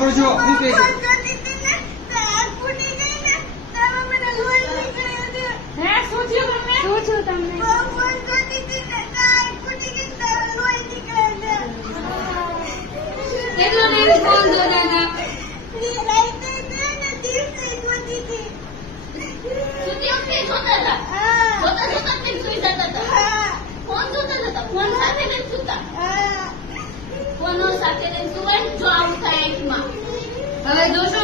સાંભળજો હું કહે છે. હે શું થયું તમને? શું છું તમને? કેટલો ટાઈમ ફોન જોતા હતા? સુતી વખતે જોતા હતા? જોતા જોતા જ સુઈ જતા હતા? ફોન જોતા હતા? ફોન સાથે લઈને સુતા? ફોનો સાથે લઈને સુવાય ને જો આવું થાય આંખમાં. હવે જોશો